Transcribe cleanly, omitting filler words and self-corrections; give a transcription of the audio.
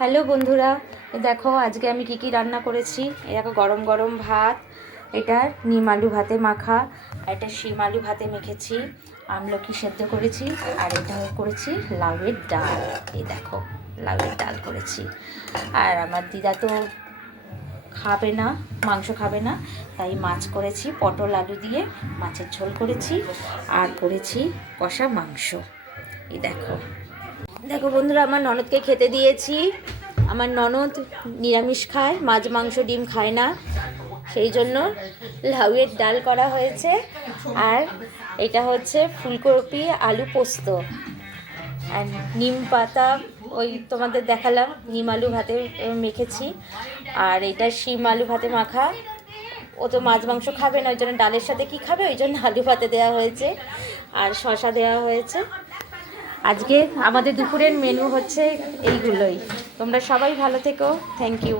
Hello বন্ধুরা, দেখো আজকে আমি কি রান্না করেছি। এই দেখো গরম গরম ভাত, এটা নিম আলু ভাতে মাখা, এটা শিম আলু ভাতে মেখেছি, আমলকি সেদ্ধ করেছি, আর এটা করেছি লাউয়ের ডাল। এই দেখো লাউয়ের ডাল করেছি। আর আমার দিদা তো খাবে না, মাংস খাবে না, তাই মাছ করেছি, পটল আলু দিয়ে মাছের ঝোল করেছি, আর করেছি কষা মাংস। এই দেখো দেখো বন্ধুরা, আমার ননদকে খেতে দিয়েছি। আমার ননদ নিরামিষ খায়, মাছ মাংস ডিম খায় না, সেই জন্য লাউয়ের ডাল করা হয়েছে। আর এটা হচ্ছে ফুলকপি আলু পোস্ত, আর নিম পাতা ওই তোমাদের দেখালাম, নিম আলু ভাতে মেখেছি। আর এটা শিম আলু ভাতে মাখা। ও তো মাছ মাংস খাবে না, ওই জন্য ডালের সাথে কী খাবে, ওই জন্য আলু ভাতে দেওয়া হয়েছে, আর শসা দেওয়া হয়েছে। আজকে আমাদের দুপুরের মেনু হচ্ছে এইগুলোই। তোমরা সবাই ভালো থেকো, থ্যাংক ইউ।